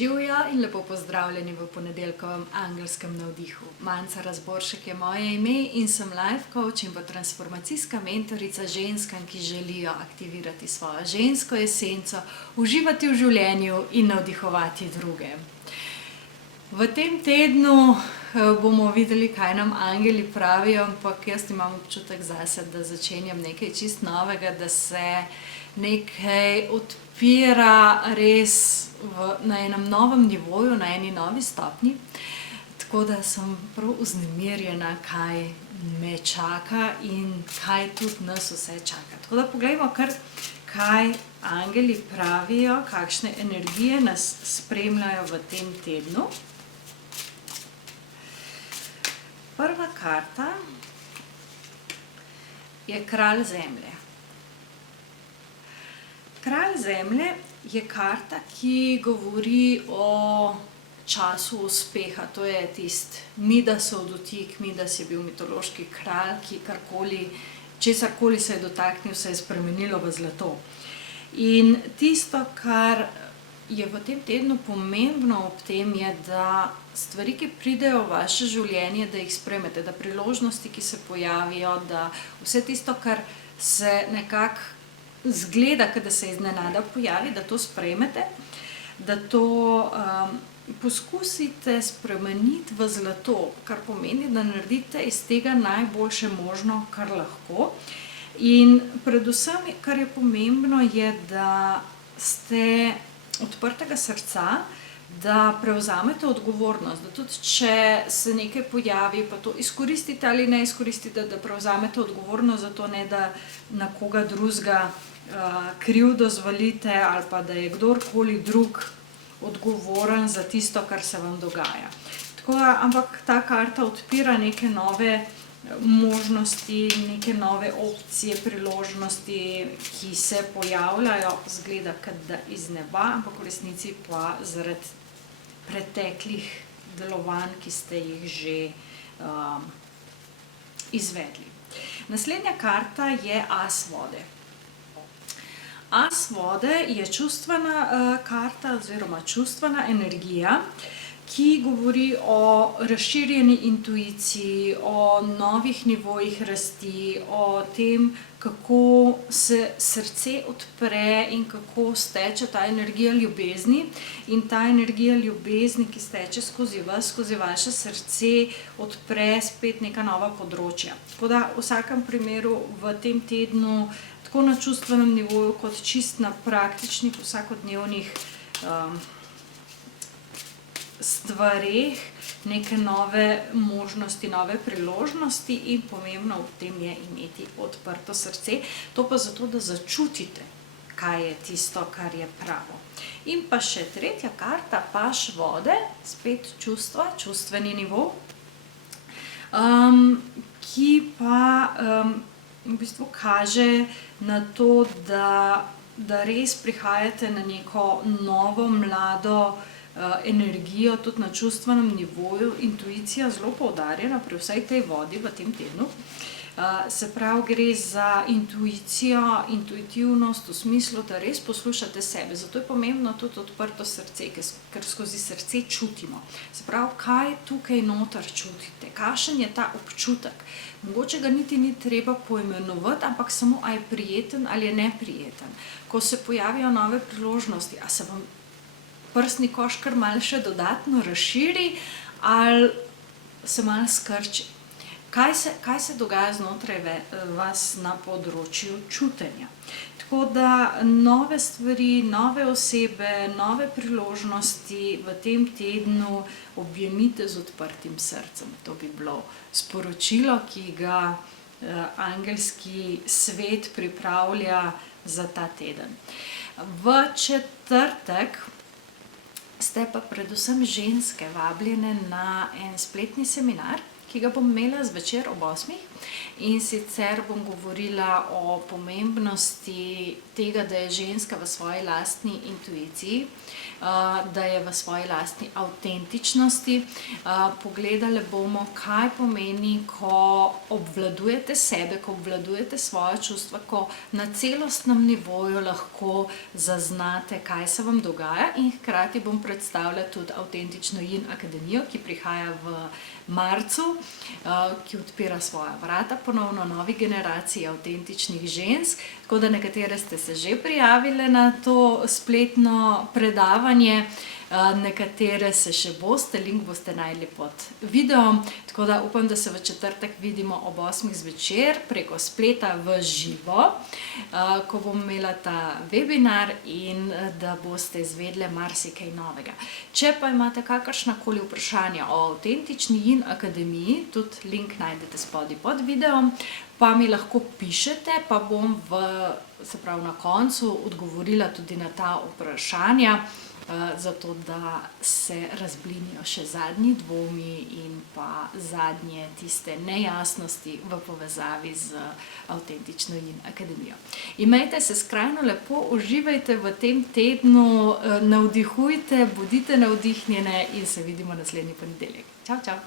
Živjo in lepo pozdravljeni v ponedeljkovem angelskem navdihu. Manca Razboršek je moje ime in sem life coach in pa transformacijska mentorica ženskam, ki želijo aktivirati svojo žensko esenco, uživati v življenju in navdihovati druge. V tem tednu bomo videli, kaj nam angeli pravijo, ampak jaz imam občutek zase, da začenjam nekaj čist novega, da se nekaj odpira res na enem novem nivoju, na eni novi stopnji. Tako da sem prav vznemirjena, kaj me čaka in kaj tudi nas vse čaka. Tako da poglejmo kar, kaj angeli pravijo, kakšne energije nas spremljajo v tem tednu. Prva karta je Kralj Zemlje. Kralj Zemlje je karta, ki govori o času uspeha. To je tisti Midasov dotik. Midas je bil mitološki kralj, ki česarkoli se je dotaknil, se je spremenilo v zlato. In tisto, kar je v tem tednu pomembno ob tem, je, da stvari, ki pridejo v vaše življenje, da jih sprejmete, da priložnosti, ki se pojavijo, da vse tisto, kar se nekako zgleda, da se iznenada pojavi, da to sprejmete, da to poskusite spremeniti v zlato, kar pomeni, da naredite iz tega najboljše možno, kar lahko. In predvsem, kar je pomembno, je, da ste odprtega srca, da prevzamete odgovornost, da tudi če se nekaj pojavi, pa to izkoristite ali ne izkoristite, da prevzamete odgovornost za to, ne da na koga drugega krivdo zvalite ali pa da je kdorkoli drug odgovoren za tisto, kar se vam dogaja. Ampak ta karta odpira neke nove možnosti, neke nove opcije, priložnosti, ki se pojavljajo, zgleda kot iz neba, ampak v resnici pa zaradi preteklih delovanj, ki ste jih že izvedli. Naslednja karta je As vode. As vode je čustvena karta oziroma čustvena energija, ki govori o razširjeni intuiciji, o novih nivojih rasti, o tem, kako se srce odpre in kako steče ta energija ljubezni. In ta energija ljubezni, ki steče skozi vas, skozi vaše srce, odpre spet neka nova področja. Tako da v vsakem primeru v tem tednu, tako na čustvenem nivoju, kot čist na praktičnih, vsakodnevnih stvareh, neke nove možnosti, nove priložnosti in pomembno v tem je imeti odprto srce. To pa zato, da začutite, kaj je tisto, kar je pravo. In pa še tretja karta, Paž vode, spet čustva, čustveni nivo, ki pa v bistvu kaže na to, da res prihajate na neko novo, mlado energijo, tudi na čustvenem nivoju. Intuicija zelo poudarjena pri vsej tej vodi v tem tednu. Se pravi, gre za intuicijo, intuitivnost v smislu, da res poslušate sebe. Zato je pomembno tudi odprto srce, ker skozi srce čutimo. Se pravi, kaj tukaj noter čutite, kakšen je ta občutek. Mogoče ga niti ni treba poimenovati, ampak samo, a je prijeten ali je neprijeten. Ko se pojavijo nove priložnosti, a se vam prsni koš kar malo še dodatno razširi ali se malo skrči. Kaj se dogaja znotraj vas na področju čutenja? Tako da nove stvari, nove osebe, nove priložnosti v tem tednu objemite z odprtim srcem. To bi bilo sporočilo, ki ga angelski svet pripravlja za ta teden. V četrtek ste pa predvsem ženske vabljene na en spletni seminar, ki ga bom imela zvečer ob 8. In sicer bom govorila o pomembnosti tega, da je ženska v svoji lastni intuiciji, da je v svoji lastni avtentičnosti. Pogledali bomo, kaj pomeni, ko obvladujete sebe, ko obvladujete svoja čustva, ko na celostnem nivoju lahko zaznate, kaj se vam dogaja, in hkrati bom predstavila tudi Avtentično Yin akademijo, ki prihaja v marcu, ki odpira svoja vrata ponovno novi generaciji avtentičnih žensk. Tako da nekatere ste se že prijavile na to spletno predavanje, nekatere se še boste, link boste našli pod videom. Tako da upam, da se v četrtek vidimo ob 8 zvečer preko spleta v živo, ko bom imela ta webinar, in da boste izvedle marsikaj novega. Če pa imate kakršnakoli vprašanja o Avtentični Yin akademiji, tudi link najdete spodaj pod videom, pa mi lahko pišete, pa bom na koncu odgovorila tudi na ta vprašanja, zato da se razblinijo še zadnji dvomi in pa zadnje tiste nejasnosti v povezavi z Avtentično Yin akademijo. Imejte se skrajno lepo, uživajte v tem tednu, navdihujte, bodite navdihnjene in se vidimo naslednji ponedeljek. Čau, čau!